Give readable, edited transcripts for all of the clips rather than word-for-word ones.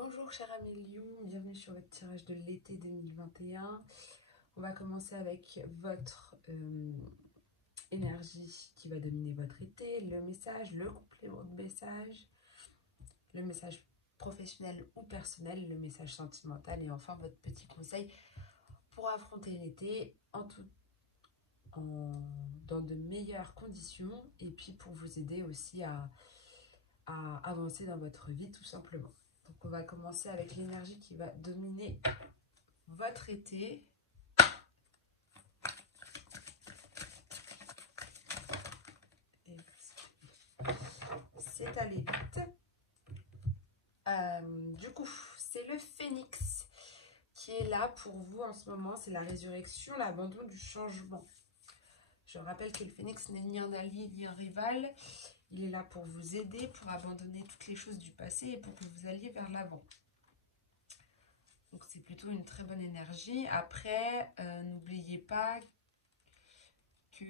Bonjour chers amis Lion, bienvenue sur votre tirage de l'été 2021. On va commencer avec votre énergie qui va dominer votre été, le message, le complément de message, le message professionnel ou personnel, le message sentimental et enfin votre petit conseil pour affronter l'été dans de meilleures conditions et puis pour vous aider aussi à avancer dans votre vie tout simplement. Donc on va commencer avec l'énergie qui va dominer votre été. C'est allé vite. Du coup, c'est le phénix qui est là pour vous en ce moment. C'est la résurrection, l'abandon du changement. Je rappelle que le phénix n'est ni un allié ni un rival. Il est là pour vous aider, pour abandonner toutes les choses du passé et pour que vous alliez vers l'avant. Donc c'est plutôt une très bonne énergie. Après, n'oubliez pas que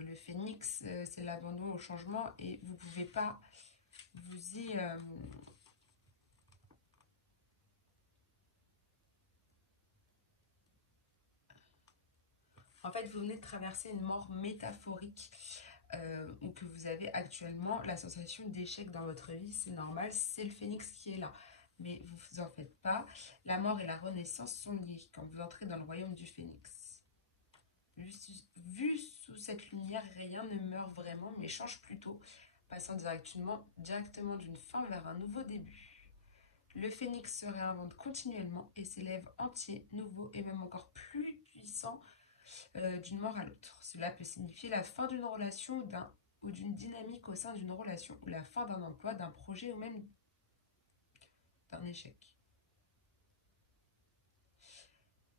le phénix, c'est l'abandon au changement et vous ne pouvez pas vous y... En fait, vous venez de traverser une mort métaphorique ou que vous avez actuellement la sensation d'échec dans votre vie. C'est normal, c'est le phénix qui est là. Mais vous ne vous en faites pas. La mort et la renaissance sont liées quand vous entrez dans le royaume du phénix. Vu sous cette lumière, rien ne meurt vraiment, mais change plutôt, passant directement d'une fin vers un nouveau début. Le phénix se réinvente continuellement et s'élève entier, nouveau et même encore plus puissant d'une mort à l'autre. Cela peut signifier la fin d'une relation ou d'une dynamique au sein d'une relation, ou la fin d'un emploi, d'un projet ou même d'un échec.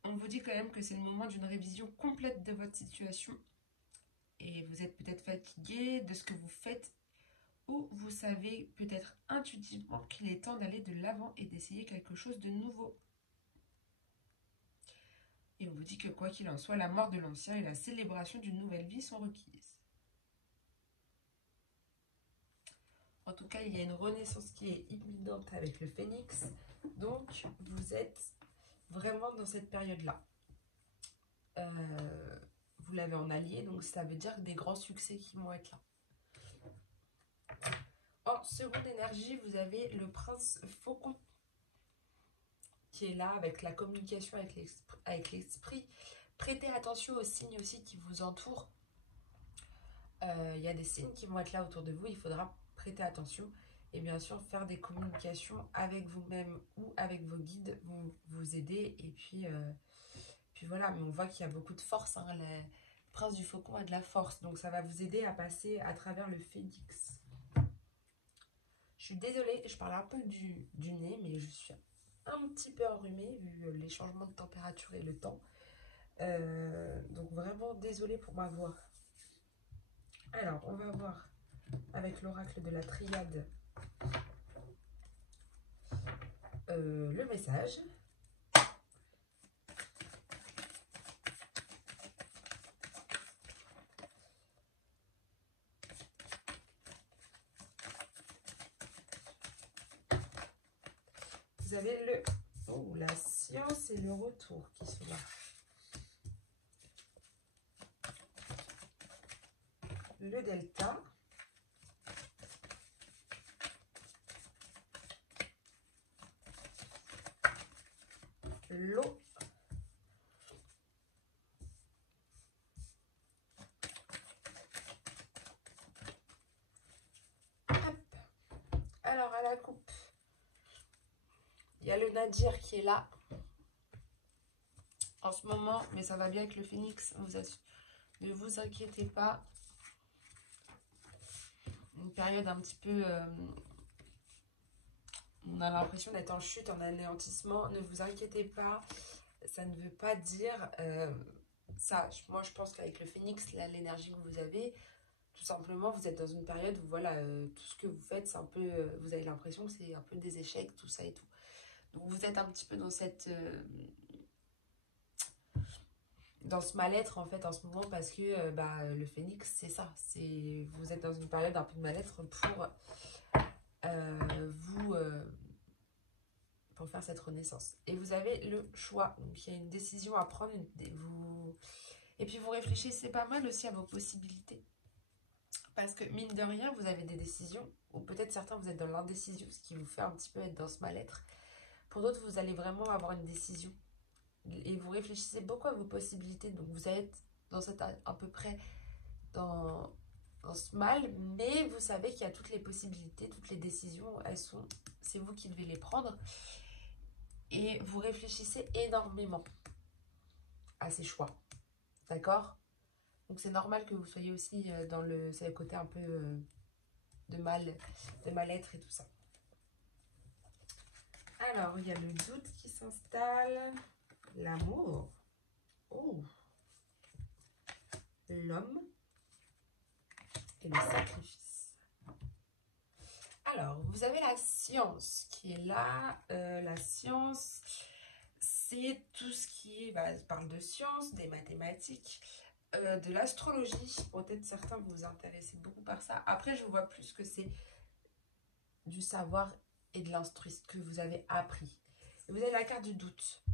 On vous dit quand même que c'est le moment d'une révision complète de votre situation et vous êtes peut-être fatigué de ce que vous faites ou vous savez peut-être intuitivement qu'il est temps d'aller de l'avant et d'essayer quelque chose de nouveau. Et on vous dit que quoi qu'il en soit, la mort de l'ancien et la célébration d'une nouvelle vie sont requises. En tout cas, il y a une renaissance qui est imminente avec le phénix. Donc, vous êtes vraiment dans cette période-là. Vous l'avez en allié, donc ça veut dire des grands succès qui vont être là. En seconde énergie, vous avez le prince faucon qui est là avec la communication avec l'esprit. Prêtez attention aux signes aussi qui vous entourent. Il y a des signes qui vont être là autour de vous, il faudra prêter attention. Et bien sûr, faire des communications avec vous-même ou avec vos guides vont vous aider. Et puis voilà, mais on voit qu'il y a beaucoup de force. Hein. Le prince du faucon a de la force, donc ça va vous aider à passer à travers le phénix. Je suis désolée, je parle un peu du nez, mais je suis un petit peu enrhumée vu les changements de température et le temps. Donc vraiment désolée pour ma voix. Alors, on va voir avec l'oracle de la triade le message. Vous avez la science et le retour qui sont là. Le delta. L'eau. Alors, à la coupe, il y a le Nadir qui est là en ce moment, mais ça va bien avec le phénix. Ne vous inquiétez pas. Une période un petit peu... on a l'impression d'être en chute, en anéantissement. Ne vous inquiétez pas. Ça ne veut pas dire... ça, moi, je pense qu'avec le phénix, l'énergie que vous avez... Tout simplement, vous êtes dans une période où voilà, tout ce que vous faites, c'est un peu, vous avez l'impression que c'est un peu des échecs, tout ça et tout. Donc vous êtes un petit peu dans dans ce mal-être en fait en ce moment parce que le phénix, c'est ça. Vous êtes dans une période un peu de mal-être pour vous pour faire cette renaissance. Et vous avez le choix. Donc, il y a une décision à prendre. Et puis, vous réfléchissez pas mal aussi à vos possibilités. Parce que, mine de rien, vous avez des décisions. Ou peut-être certains, vous êtes dans l'indécision, ce qui vous fait un petit peu être dans ce mal-être. Pour d'autres, vous allez vraiment avoir une décision. Et vous réfléchissez beaucoup à vos possibilités. Donc, vous êtes dans cette, à peu près dans ce mal. Mais vous savez qu'il y a toutes les possibilités, toutes les décisions. C'est vous qui devez les prendre. Et vous réfléchissez énormément à ces choix. D'accord? Donc c'est normal que vous soyez aussi dans le côté un peu de mal-être et tout ça. Alors, il y a le doute qui s'installe. L'amour. Oh. L'homme. Et le sacrifice. Alors, vous avez la science qui est là. La science, c'est tout ce qui parle de science, des mathématiques, de l'astrologie. Peut-être certains vous vous intéressez beaucoup par ça. Après, je vois plus que c'est du savoir et de l'instruit que vous avez appris. Et vous avez la carte du doute.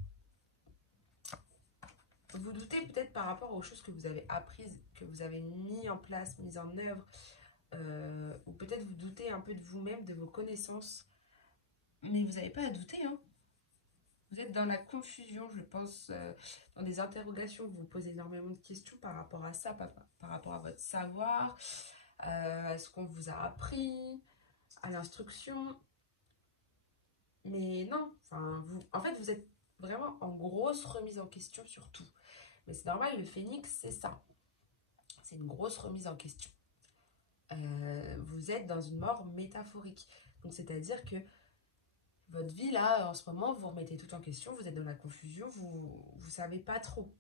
Vous doutez peut-être par rapport aux choses que vous avez apprises, que vous avez mis en place, mises en œuvre. Ou peut-être vous doutez un peu de vous-même, de vos connaissances. Mais vous n'avez pas à douter, hein. Vous êtes dans la confusion, je pense, dans des interrogations. Vous vous posez énormément de questions par rapport à ça, par rapport à votre savoir, à ce qu'on vous a appris, à l'instruction. Mais non, en fait, vous êtes vraiment en grosse remise en question sur tout. Mais c'est normal, le phénix, c'est ça. C'est une grosse remise en question. Vous êtes dans une mort métaphorique. Donc, c'est-à-dire que votre vie, là, en ce moment, vous remettez tout en question, vous êtes dans la confusion, vous ne savez pas trop.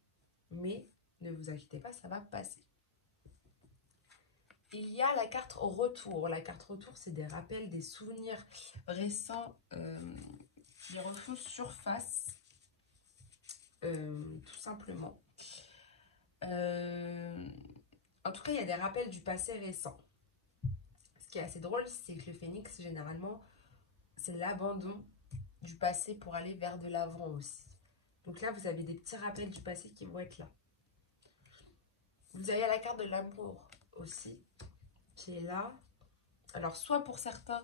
Mais ne vous inquiétez pas, ça va passer. Il y a la carte retour. La carte retour, c'est des rappels, des souvenirs récents qui refont surface, tout simplement. En tout cas, il y a des rappels du passé récent. Ce qui est assez drôle, c'est que le phénix, généralement, c'est l'abandon du passé pour aller vers de l'avant aussi. Donc là, vous avez des petits rappels du passé qui vont être là. Vous avez la carte de l'amour aussi, qui est là. Alors, soit pour certains,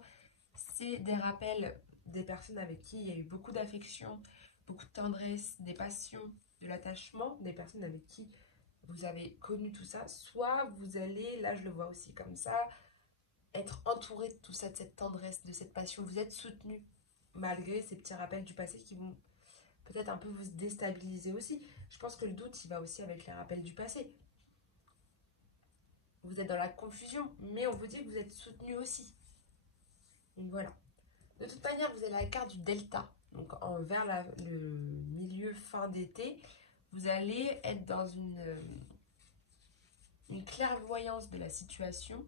c'est des rappels des personnes avec qui il y a eu beaucoup d'affection, beaucoup de tendresse, des passions, de l'attachement, des personnes avec qui vous avez connu tout ça. Soit vous allez, là je le vois aussi comme ça, être entouré de tout ça, de cette tendresse, de cette passion. Vous êtes soutenu malgré ces petits rappels du passé qui vont peut-être un peu vous déstabiliser aussi. Je pense que le doute, il va aussi avec les rappels du passé. Vous êtes dans la confusion, mais on vous dit que vous êtes soutenu aussi. Donc voilà. De toute manière, vous avez la carte du delta. Donc vers le milieu fin d'été, vous allez être dans une clairvoyance de la situation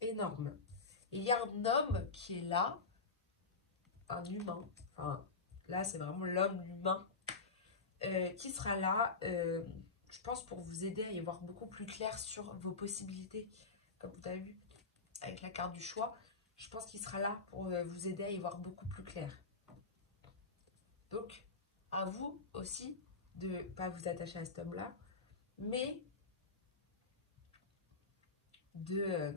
énorme. Il y a un homme qui est là, un humain, enfin là c'est vraiment l'homme, l'humain, qui sera là, je pense pour vous aider à y voir beaucoup plus clair sur vos possibilités, comme vous avez vu avec la carte du choix. Je pense qu'il sera là pour vous aider à y voir beaucoup plus clair. Donc, à vous aussi de ne pas vous attacher à cet homme-là, mais de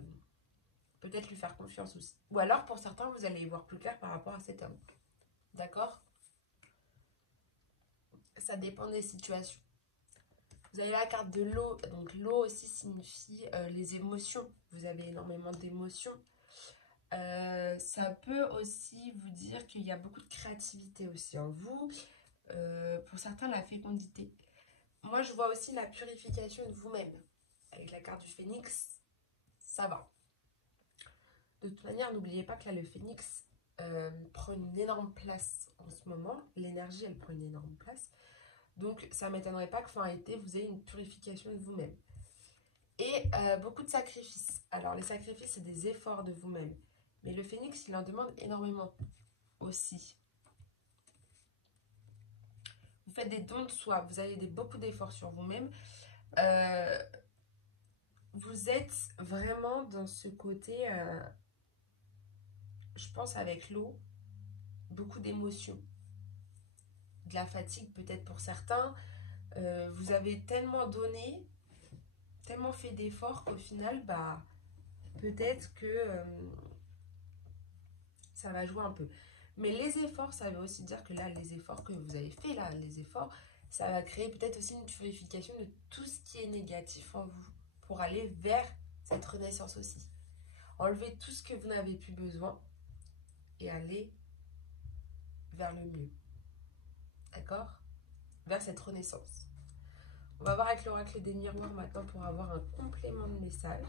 peut-être lui faire confiance aussi. Ou alors, pour certains, vous allez y voir plus clair par rapport à cet homme. D'accord? Ça dépend des situations. Vous avez la carte de l'eau. Donc, l'eau aussi signifie les émotions. Vous avez énormément d'émotions. Ça peut aussi vous dire qu'il y a beaucoup de créativité aussi en vous. Pour certains, la fécondité. Moi, je vois aussi la purification de vous-même. Avec la carte du phénix, ça va. De toute manière, n'oubliez pas que là, le phénix prend une énorme place en ce moment. L'énergie, elle prend une énorme place. Donc, ça ne m'étonnerait pas que fin été, vous ayez une purification de vous-même. Et beaucoup de sacrifices. Alors, les sacrifices, c'est des efforts de vous-même. Mais le phénix, il en demande énormément aussi. Vous faites des dons de soi. Vous avez beaucoup d'efforts sur vous-même. Vous êtes vraiment dans ce côté, je pense, avec l'eau. beaucoup d'émotions, de la fatigue peut-être pour certains. Vous avez tellement donné, tellement fait d'efforts qu'au final, bah, peut-être que ça va jouer un peu. Mais les efforts, ça veut aussi dire que là, les efforts que vous avez fait, là, les efforts, ça va créer peut-être aussi une purification de tout ce qui est négatif en vous pour aller vers cette renaissance aussi. Enlevez tout ce que vous n'avez plus besoin et aller vers le mieux. D'accord? Vers cette renaissance. On va voir avec l'oracle des miroirs maintenant pour avoir un complément de message.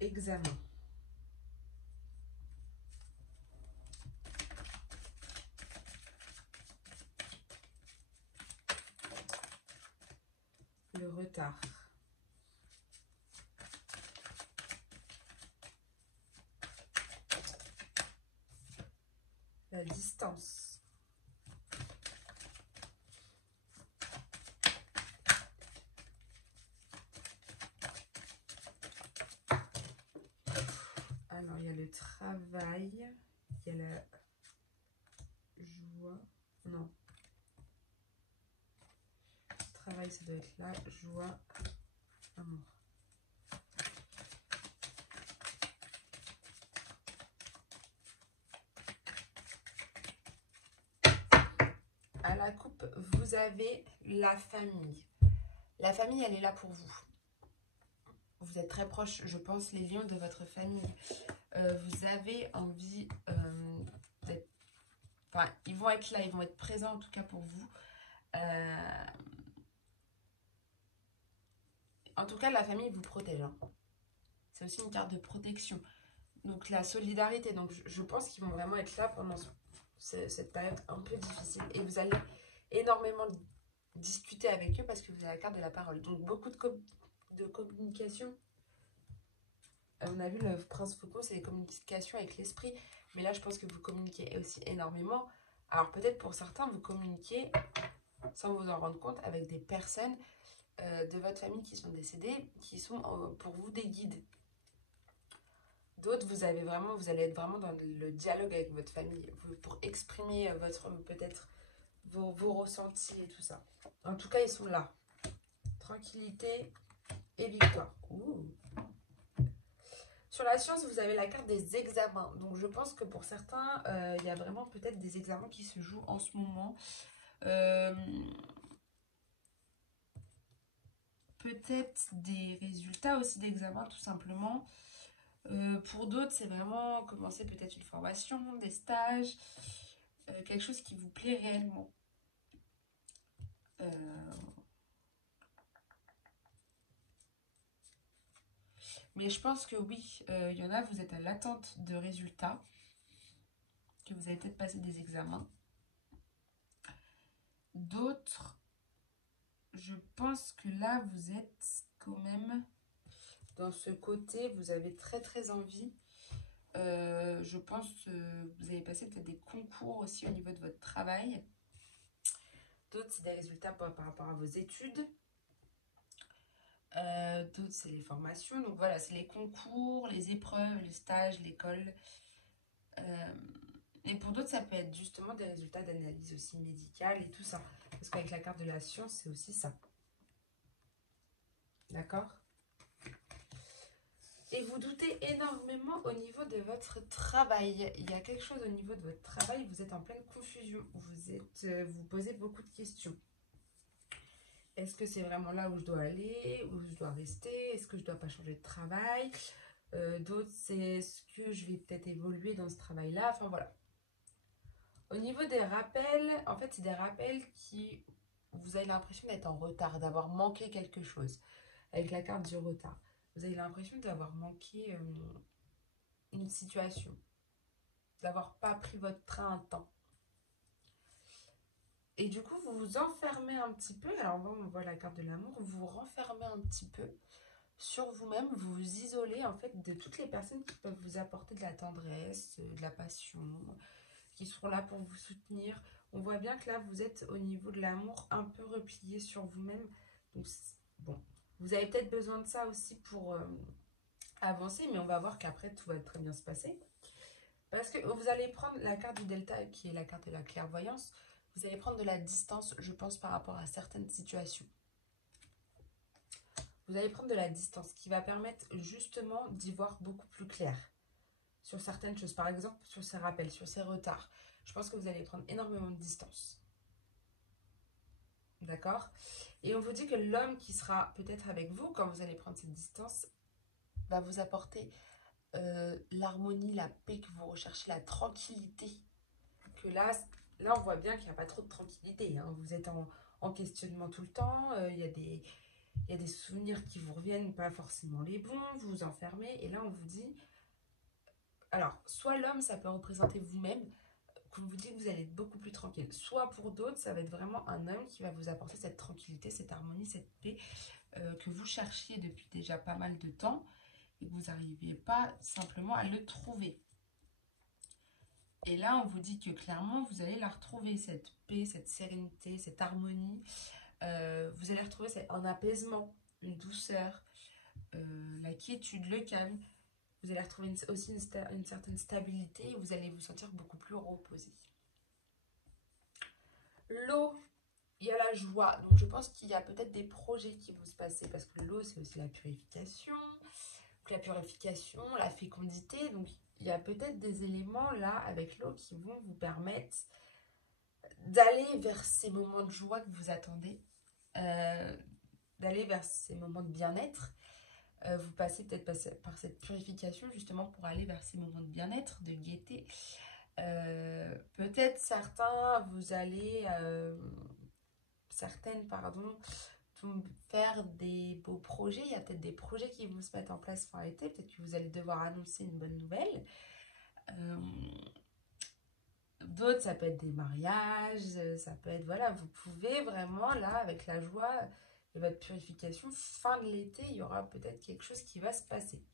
Examen. Le retard. La distance. Alors, il y a le travail, il y a la joie, non. Travail, ça doit être là, joie, amour. À la coupe, vous avez la famille. La famille, elle est là pour vous. Vous êtes très proches, je pense, les lions de votre famille. Vous avez envie d'être... Enfin, ils vont être là, ils vont être présents en tout cas pour vous. En tout cas, la famille vous protège. Hein. C'est aussi une carte de protection. Donc la solidarité. Donc je pense qu'ils vont vraiment être là pendant cette période un peu difficile. Et vous allez énormément discuter avec eux parce que vous avez la carte de la parole. Donc beaucoup de communication. On a vu le prince Faucon, c'est des communications avec l'esprit. Mais là, je pense que vous communiquez aussi énormément. Alors peut-être pour certains, vous communiquez sans vous en rendre compte avec des personnes de votre famille qui sont décédées, qui sont pour vous des guides. D'autres, vous allez être vraiment dans le dialogue avec votre famille pour exprimer peut-être vos ressentis et tout ça. En tout cas, ils sont là. Tranquillité et victoire. Ouh. Sur la science, vous avez la carte des examens. Donc, je pense que pour certains, il y a vraiment peut-être des examens qui se jouent en ce moment. Peut-être des résultats aussi d'examen, tout simplement. Pour d'autres, c'est vraiment commencer peut-être une formation, des stages, quelque chose qui vous plaît réellement. Mais je pense que oui, il y en a, vous êtes à l'attente de résultats, que vous avez peut-être passé des examens. D'autres, je pense que là, vous êtes quand même dans ce côté, vous avez très très envie. Je pense que vous avez passé peut-être des concours aussi au niveau de votre travail. D'autres, c'est des résultats par rapport à vos études. D'autres, c'est les formations. Donc voilà, c'est les concours, les épreuves, les stages, l'école. Et pour d'autres, ça peut être justement des résultats d'analyse aussi médicale et tout ça. Parce qu'avec la carte de la science, c'est aussi ça. D'accord? Et vous doutez énormément au niveau de votre travail. Il y a quelque chose au niveau de votre travail, vous êtes en pleine confusion. Vous posez beaucoup de questions. Est-ce que c'est vraiment là où je dois aller, où je dois rester? Est-ce que je ne dois pas changer de travail? D'autres, c'est est-ce que je vais peut-être évoluer dans ce travail-là? Enfin voilà. Au niveau des rappels, en fait, c'est des rappels qui... Vous avez l'impression d'être en retard, d'avoir manqué quelque chose. Avec la carte du retard. Vous avez l'impression d'avoir manqué une situation. D'avoir pas pris votre train à temps. Et du coup, vous vous enfermez un petit peu. Alors, on voit la carte de l'amour. Vous vous renfermez un petit peu sur vous-même. Vous vous isolez, en fait, de toutes les personnes qui peuvent vous apporter de la tendresse, de la passion, qui seront là pour vous soutenir. On voit bien que là, vous êtes au niveau de l'amour un peu replié sur vous-même. Donc, bon, vous avez peut-être besoin de ça aussi pour avancer, mais on va voir qu'après, tout va très bien se passer. Parce que vous allez prendre la carte du Delta, qui est la carte de la clairvoyance. Vous allez prendre de la distance, je pense, par rapport à certaines situations. Vous allez prendre de la distance, qui va permettre justement d'y voir beaucoup plus clair sur certaines choses. Par exemple, sur ces rappels, sur ces retards. Je pense que vous allez prendre énormément de distance. D'accord? Et on vous dit que l'homme qui sera peut-être avec vous, quand vous allez prendre cette distance, va vous apporter l'harmonie, la paix que vous recherchez, la tranquillité. Que là on voit bien qu'il n'y a pas trop de tranquillité. Hein. Vous êtes en questionnement tout le temps. Il y a des souvenirs qui vous reviennent, pas forcément les bons. Vous vous enfermez. Et là, on vous dit... Alors, soit l'homme, ça peut représenter vous-même, qu'on vous dit que vous allez être beaucoup plus tranquille. Soit pour d'autres, ça va être vraiment un homme qui va vous apporter cette tranquillité, cette harmonie, cette paix que vous cherchiez depuis déjà pas mal de temps et que vous n'arriviez pas simplement à le trouver. Et là, on vous dit que clairement, vous allez la retrouver, cette paix, cette sérénité, cette harmonie. Vous allez retrouver un apaisement, une douceur, la quiétude, le calme. Vous allez retrouver aussi une certaine stabilité et vous allez vous sentir beaucoup plus reposé. L'eau, il y a la joie. Donc, je pense qu'il y a peut-être des projets qui vont se passer parce que l'eau, c'est aussi la purification. Donc, la purification, la fécondité. Donc, il y a peut-être des éléments là avec l'eau qui vont vous permettre d'aller vers ces moments de joie que vous attendez, d'aller vers ces moments de bien-être. Vous passez peut-être par cette purification justement pour aller vers ces moments de bien-être, de gaieté. Peut-être certaines, vont faire des beaux projets. Il y a peut-être des projets qui vont se mettre en place fin été. Peut-être que vous allez devoir annoncer une bonne nouvelle. D'autres, ça peut être des mariages, ça peut être, voilà, vous pouvez vraiment, là, avec la joie et votre purification, fin de l'été, il y aura peut-être quelque chose qui va se passer.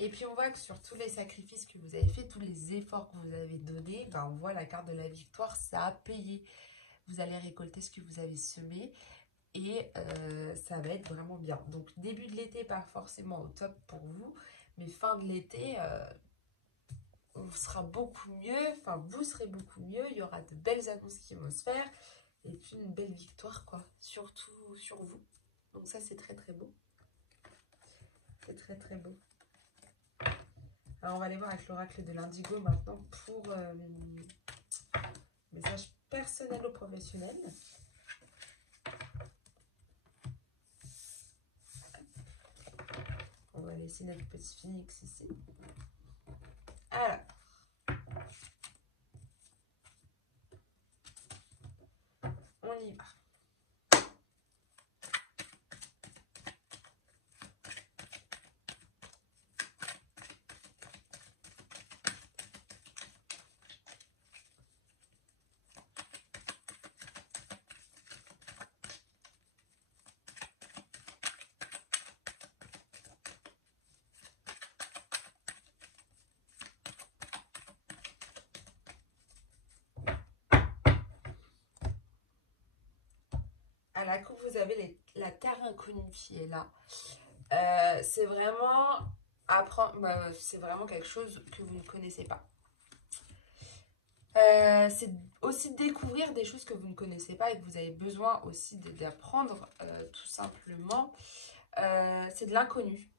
Et puis, on voit que sur tous les sacrifices que vous avez fait, tous les efforts que vous avez donnés, ben, on voit la carte de la victoire, ça a payé. Vous allez récolter ce que vous avez semé et ça va être vraiment bien. Donc, début de l'été, pas forcément au top pour vous, mais fin de l'été... sera beaucoup mieux, enfin vous serez beaucoup mieux, il y aura de belles annonces qui vont se faire et puis une belle victoire quoi, surtout sur vous. Donc ça c'est très très beau. C'est très très beau. Alors on va aller voir avec l'oracle de l'Indigo maintenant pour message personnel ou professionnel. On va laisser notre petit phénix ici. Alors. On y va. À la coupe, vous avez la terre inconnue qui est là. C'est vraiment apprendre, c'est vraiment quelque chose que vous ne connaissez pas. C'est aussi découvrir des choses que vous ne connaissez pas et que vous avez besoin aussi d'apprendre tout simplement. C'est de l'inconnu.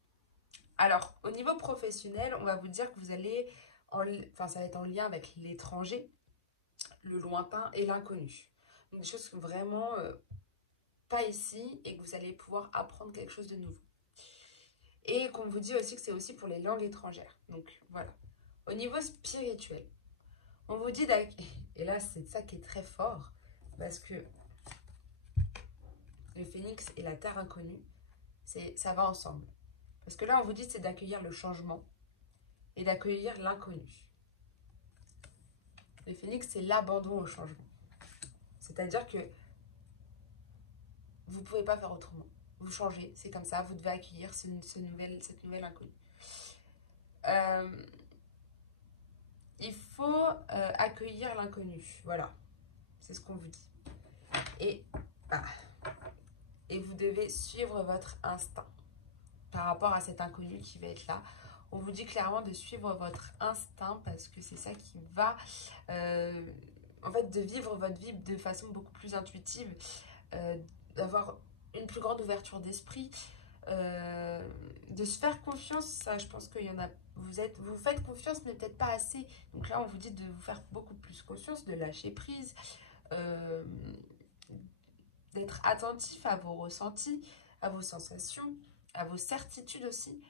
Alors, au niveau professionnel, on va vous dire que vous allez, ça va être en lien avec l'étranger, le lointain et l'inconnu. Donc, des choses vraiment pas ici et que vous allez pouvoir apprendre quelque chose de nouveau. Et qu'on vous dit aussi que c'est aussi pour les langues étrangères. Donc, voilà. Au niveau spirituel, on vous dit, et là c'est ça qui est très fort, parce que le phénix et la terre inconnue, ça va ensemble. Parce que là on vous dit c'est d'accueillir le changement et d'accueillir l'inconnu. Le phénix c'est l'abandon au changement. C'est-à-dire que vous ne pouvez pas faire autrement. Vous changez, c'est comme ça, vous devez accueillir cette nouvelle inconnue. il faut accueillir l'inconnu. Voilà, c'est ce qu'on vous dit. Et, bah, et vous devez suivre votre instinct par rapport à cet inconnu qui va être là. On vous dit clairement de suivre votre instinct parce que c'est ça qui va, en fait, de vivre votre vie de façon beaucoup plus intuitive, d'avoir une plus grande ouverture d'esprit, de se faire confiance. Ça, je pense qu'il y en a. Vous faites confiance, mais peut-être pas assez. Donc là, on vous dit de vous faire beaucoup plus confiance, de lâcher prise, euh, d'être attentif à vos ressentis, à vos sensations, à vos certitudes aussi.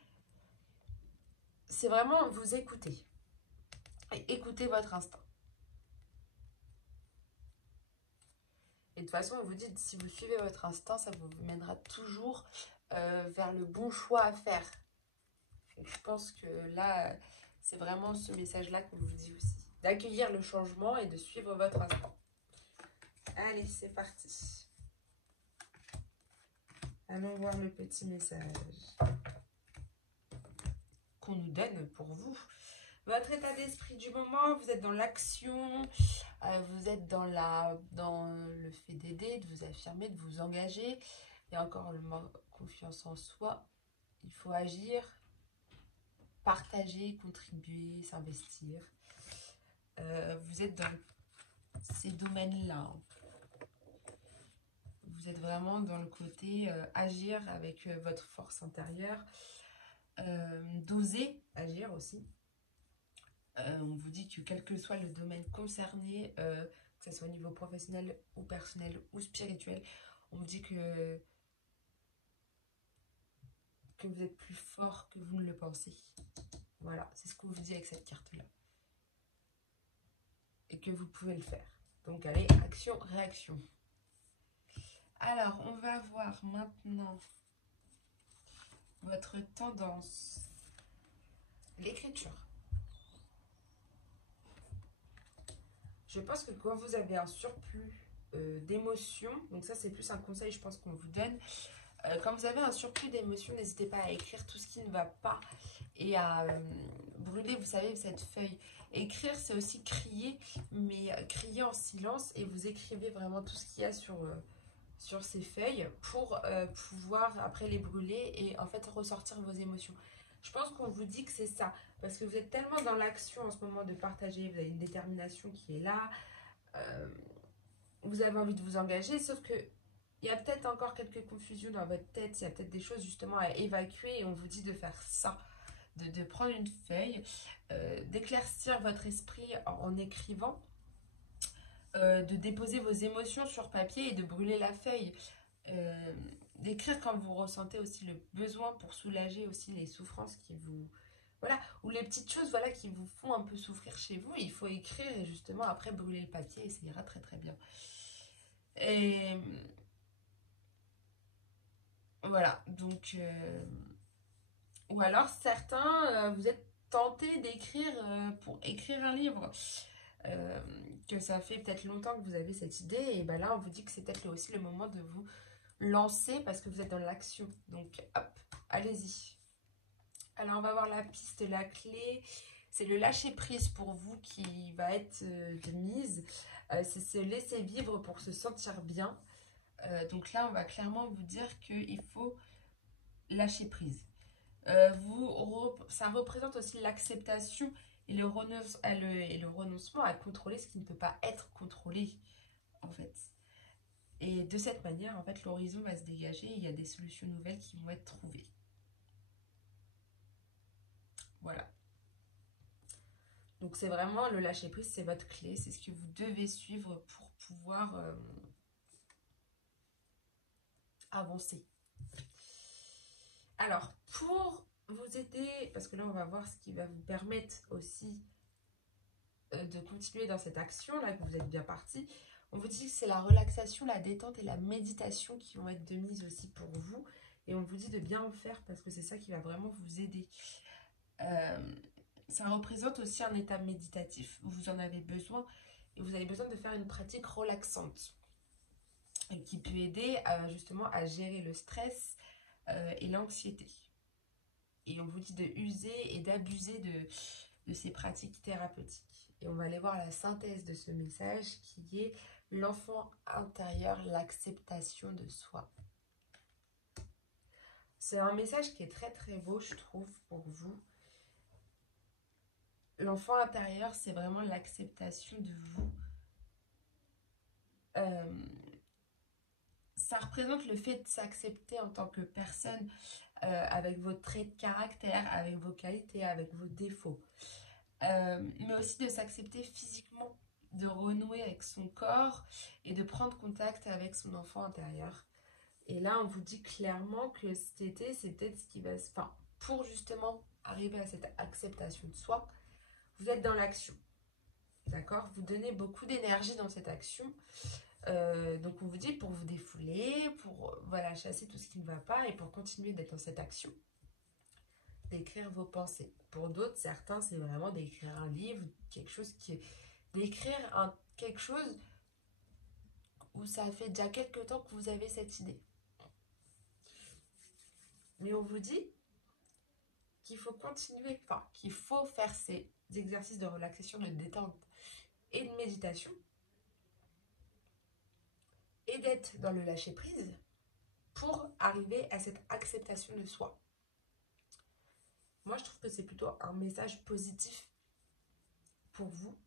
C'est vraiment vous écouter. Et écouter votre instinct. Et de toute façon, on vous dit, si vous suivez votre instinct, ça vous mènera toujours vers le bon choix à faire. Donc, je pense que là, c'est vraiment ce message-là qu'on vous dit aussi. D'accueillir le changement et de suivre votre instinct. Allez, c'est parti. Allons voir le petit message qu'on nous donne pour vous. Votre état d'esprit du moment, vous êtes dans l'action, vous êtes dans le fait d'aider, de vous affirmer, de vous engager. Il y a encore le mot confiance en soi. Il faut agir, partager, contribuer, s'investir. Vous êtes dans ces domaines-là. Vous êtes vraiment dans le côté agir avec votre force intérieure. D'oser agir aussi. On vous dit que quel que soit le domaine concerné, que ce soit au niveau professionnel ou personnel ou spirituel, on vous dit que vous êtes plus fort que vous ne le pensez. Voilà, c'est ce qu'on vous dit avec cette carte-là. Et que vous pouvez le faire. Donc allez, action, réaction. Alors, on va voir maintenant votre tendance. L'écriture. Je pense que quand vous avez un surplus d'émotions, donc ça c'est plus un conseil je pense qu'on vous donne, quand vous avez un surplus d'émotions, n'hésitez pas à écrire tout ce qui ne va pas et à brûler, vous savez, cette feuille. Écrire c'est aussi crier, mais crier en silence et vous écrivez vraiment tout ce qu'il y a sur ces feuilles pour pouvoir après les brûler et en fait ressortir vos émotions. Je pense qu'on vous dit que c'est ça, parce que vous êtes tellement dans l'action en ce moment de partager, vous avez une détermination qui est là, vous avez envie de vous engager, sauf que il y a peut-être encore quelques confusions dans votre tête, il y a peut-être des choses justement à évacuer et on vous dit de faire ça, de prendre une feuille, d'éclaircir votre esprit en écrivant, de déposer vos émotions sur papier et de brûler la feuille. D'écrire quand vous ressentez aussi le besoin pour soulager aussi les souffrances qui vous... Voilà, ou les petites choses voilà, qui vous font un peu souffrir chez vous. Il faut écrire et justement après brûler le papier et ça ira très très bien. Et voilà, donc... Ou alors certains, vous êtes tentés d'écrire pour écrire un livre. Que ça fait peut-être longtemps que vous avez cette idée et ben là on vous dit que c'est peut-être aussi le moment de vous lancer parce que vous êtes dans l'action. Donc hop, allez-y. Alors on va voir la piste, la clé. C'est le lâcher prise pour vous qui va être de mise. C'est se laisser vivre pour se sentir bien. Donc là on va clairement vous dire qu'il faut lâcher prise. Ça représente aussi l'acceptation et le renoncement à contrôler ce qui ne peut pas être contrôlé en fait. Et de cette manière, en fait, l'horizon va se dégager et il y a des solutions nouvelles qui vont être trouvées. Voilà. Donc c'est vraiment le lâcher prise, c'est votre clé, c'est ce que vous devez suivre pour pouvoir avancer. Alors, pour vous aider, parce que là on va voir ce qui va vous permettre aussi de continuer dans cette action, là que vous êtes bien parti. On vous dit que c'est la relaxation, la détente et la méditation qui vont être de mise aussi pour vous. Et on vous dit de bien en faire parce que c'est ça qui va vraiment vous aider. Ça représente aussi un état méditatif où vous en avez besoin. Et vous avez besoin de faire une pratique relaxante qui peut aider justement à gérer le stress et l'anxiété. Et on vous dit de user et d'abuser de ces pratiques thérapeutiques. Et on va aller voir la synthèse de ce message qui est l'enfant intérieur, l'acceptation de soi. C'est un message qui est très très beau, je trouve, pour vous. L'enfant intérieur, c'est vraiment l'acceptation de vous. Ça représente le fait de s'accepter en tant que personne, avec vos traits de caractère, avec vos qualités, avec vos défauts. Mais aussi de s'accepter physiquement, de renouer avec son corps et de prendre contact avec son enfant intérieur. Et là, on vous dit clairement que cet été, c'est peut-être ce qui va se... Enfin, pour justement arriver à cette acceptation de soi, vous êtes dans l'action. D'accord? Vous donnez beaucoup d'énergie dans cette action. Donc, on vous dit pour vous défouler, pour voilà, chasser tout ce qui ne va pas et pour continuer d'être dans cette action, d'écrire vos pensées. Pour d'autres, certains, c'est vraiment d'écrire un livre, quelque chose qui est... D'écrire quelque chose où ça fait déjà quelques temps que vous avez cette idée. Mais on vous dit qu'il faut continuer, enfin, qu'il faut faire ces exercices de relaxation, de détente et de méditation et d'être dans le lâcher-prise pour arriver à cette acceptation de soi. Moi, je trouve que c'est plutôt un message positif pour vous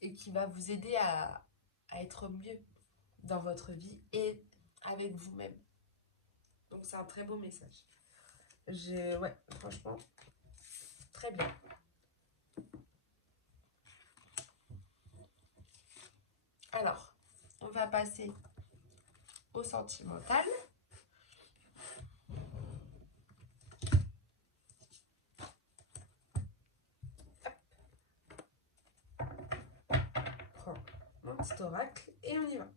et qui va vous aider à être mieux dans votre vie et avec vous-même. Donc, c'est un très beau message. Ouais, franchement, très bien. Alors, on va passer au sentimental. Prends mon petit oracle et on y va.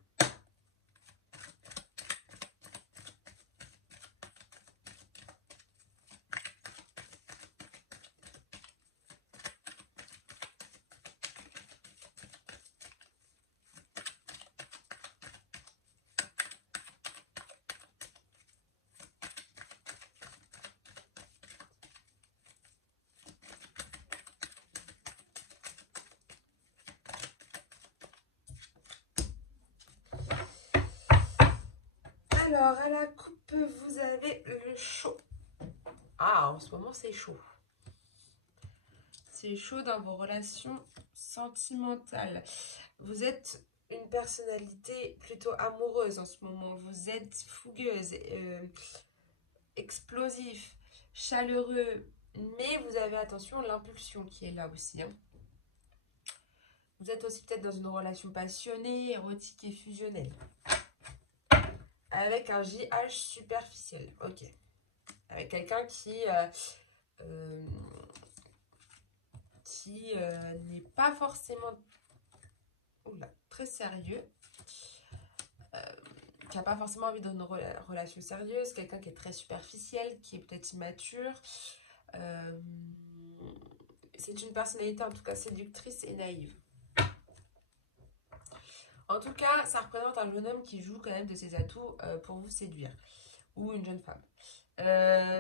Alors, à la coupe, vous avez le chaud. Ah, en ce moment, c'est chaud. C'est chaud dans vos relations sentimentales. Vous êtes une personnalité plutôt amoureuse en ce moment. Vous êtes fougueuse, explosif, chaleureux. Mais vous avez, attention, l'impulsion qui est là aussi. Hein. Vous êtes aussi peut-être dans une relation passionnée, érotique et fusionnelle. Avec un JH superficiel. Ok. Avec quelqu'un qui n'est pas forcément très sérieux, qui n'a pas forcément envie d'une relation sérieuse, quelqu'un qui est très superficiel, qui est peut-être immature. C'est une personnalité en tout cas séductrice et naïve. En tout cas, ça représente un jeune homme qui joue quand même de ses atouts pour vous séduire. Ou une jeune femme.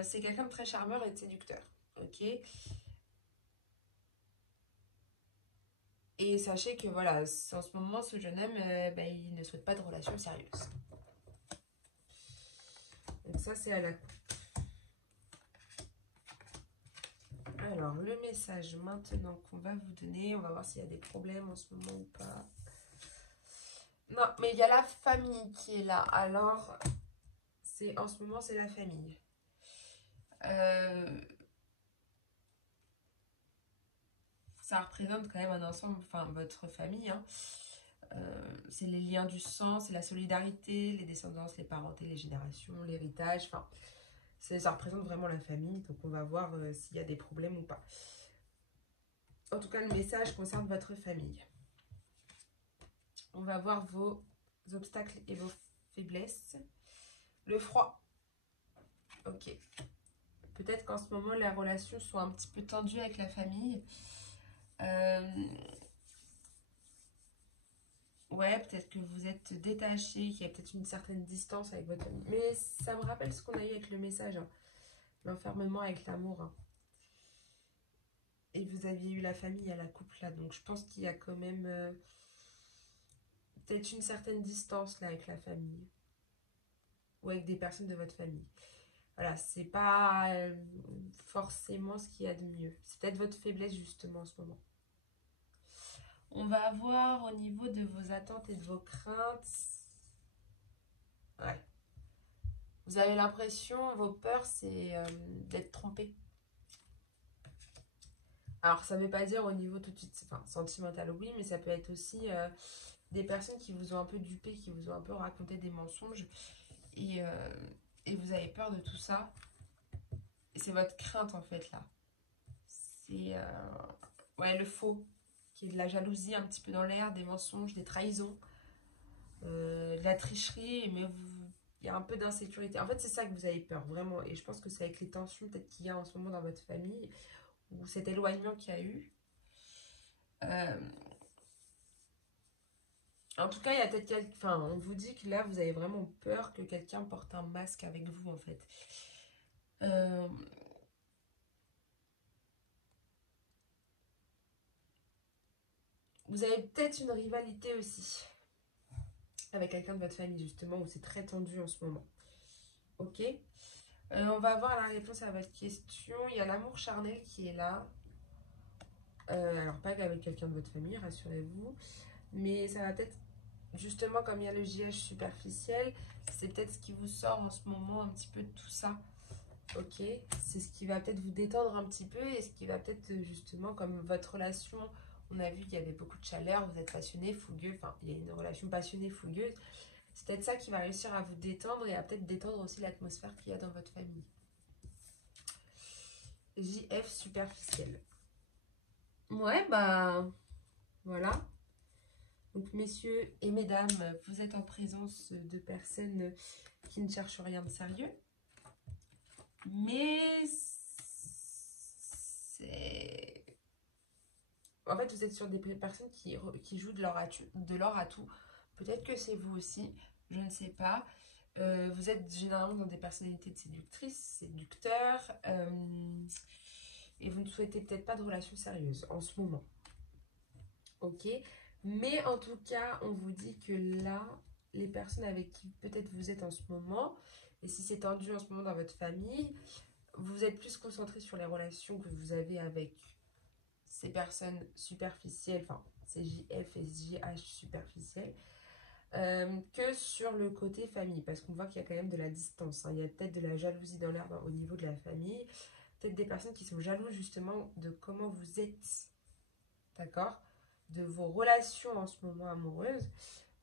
C'est quelqu'un de très charmeur et de séducteur. Ok. Et sachez que voilà, en ce moment, ce jeune homme, il ne souhaite pas de relation sérieuse. Donc ça, c'est à la coupe. Alors, le message maintenant qu'on va vous donner, on va voir s'il y a des problèmes en ce moment ou pas. Non, mais il y a la famille qui est là. Alors, en ce moment, c'est la famille. Ça représente quand même un ensemble, enfin votre famille. Hein. C'est les liens du sang, c'est la solidarité, les descendances, les parentés, les générations, l'héritage. Enfin, ça représente vraiment la famille. Donc, on va voir s'il y a des problèmes ou pas. En tout cas, le message concerne votre famille. On va voir vos obstacles et vos faiblesses. Le froid. Ok. Peut-être qu'en ce moment, les relations sont un petit peu tendues avec la famille. Ouais, peut-être que vous êtes détaché, qu'il y a peut-être une certaine distance avec votre famille. Mais ça me rappelle ce qu'on a eu avec le message. Hein. L'enfermement avec l'amour. Hein. Et vous aviez eu la famille à la couple là. Donc je pense qu'il y a quand même peut-être une certaine distance là avec la famille. Ou avec des personnes de votre famille. Voilà, c'est pas forcément ce qu'il y a de mieux. C'est peut-être votre faiblesse justement en ce moment. On va voir au niveau de vos attentes et de vos craintes. Ouais. Vous avez l'impression, vos peurs, c'est d'être trompé. Alors, ça ne veut pas dire au niveau tout de suite, enfin, sentimental, oui, mais ça peut être aussi des personnes qui vous ont un peu dupé, qui vous ont un peu raconté des mensonges. Et vous avez peur de tout ça. Et c'est votre crainte, en fait, là. C'est, ouais, le faux, qui est de la jalousie un petit peu dans l'air, des mensonges, des trahisons, de la tricherie, mais il y a un peu d'insécurité. En fait, c'est ça que vous avez peur, vraiment. Et je pense que c'est avec les tensions peut-être qu'il y a en ce moment dans votre famille, ou cet éloignement qu'il y a eu. En tout cas, il y a peut-être quelqu'un... Enfin, on vous dit que là, vous avez vraiment peur que quelqu'un porte un masque avec vous, en fait. Vous avez peut-être une rivalité aussi avec quelqu'un de votre famille, justement, où c'est très tendu en ce moment. Ok. On va avoir la réponse à votre question. Il y a l'amour charnel qui est là. Alors, pas qu'avec quelqu'un de votre famille, rassurez-vous. Mais ça va peut-être, justement, comme il y a le JH superficiel, c'est peut-être ce qui vous sort en ce moment un petit peu de tout ça. Ok. C'est ce qui va peut-être vous détendre un petit peu et ce qui va peut-être, justement, comme votre relation... On a vu qu'il y avait beaucoup de chaleur, vous êtes passionné, fougueux, enfin, il y a une relation passionnée, fougueuse. C'est peut-être ça qui va réussir à vous détendre et à peut-être détendre aussi l'atmosphère qu'il y a dans votre famille. JF superficiel. Ouais, bah, voilà. Donc, messieurs et mesdames, vous êtes en présence de personnes qui ne cherchent rien de sérieux. Mais c'est... En fait, vous êtes sur des personnes qui jouent de leur atout. Peut-être que c'est vous aussi, je ne sais pas. Vous êtes généralement dans des personnalités de séductrices, séducteurs. Et vous ne souhaitez peut-être pas de relation sérieuse en ce moment. Ok. Mais en tout cas, on vous dit que là, les personnes avec qui peut-être vous êtes en ce moment, et si c'est tendu en ce moment dans votre famille, vous êtes plus concentré sur les relations que vous avez avec ces personnes superficielles, enfin ces JF et JH superficielles, que sur le côté famille, parce qu'on voit qu'il y a quand même de la distance, hein. Il y a peut-être de la jalousie dans l'air au niveau de la famille, peut-être des personnes qui sont jalouses justement de comment vous êtes, d'accord, de vos relations en ce moment amoureuses,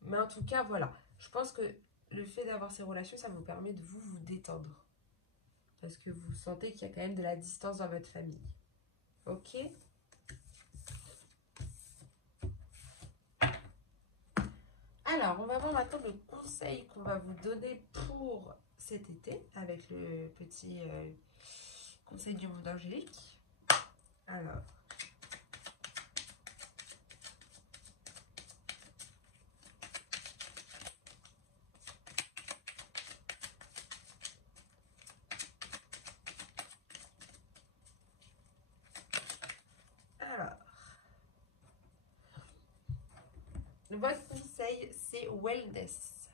mais en tout cas, voilà, je pense que le fait d'avoir ces relations, ça vous permet de vous détendre, parce que vous sentez qu'il y a quand même de la distance dans votre famille, ok. Alors, on va voir maintenant le conseil qu'on va vous donner pour cet été avec le petit conseil du monde angélique. Alors, votre conseil, c'est wellness.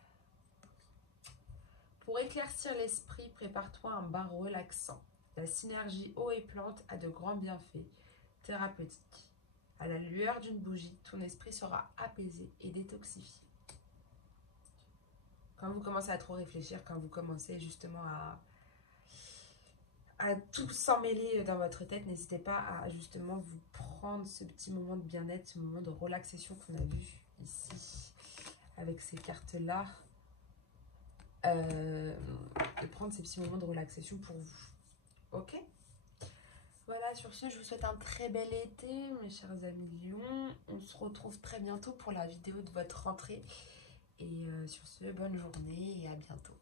Pour éclaircir l'esprit, prépare-toi un bain relaxant. La synergie eau et plante a de grands bienfaits thérapeutiques. À la lueur d'une bougie, ton esprit sera apaisé et détoxifié. Quand vous commencez à trop réfléchir, quand vous commencez justement à tout s'emmêler dans votre tête, n'hésitez pas à justement vous prendre ce petit moment de bien-être, ce moment de relaxation qu'on a vu ici avec ces cartes-là. De prendre ces petits moments de relaxation pour vous. Ok? Voilà, sur ce, je vous souhaite un très bel été, mes chers amis Lions. On se retrouve très bientôt pour la vidéo de votre rentrée. Et sur ce, bonne journée et à bientôt.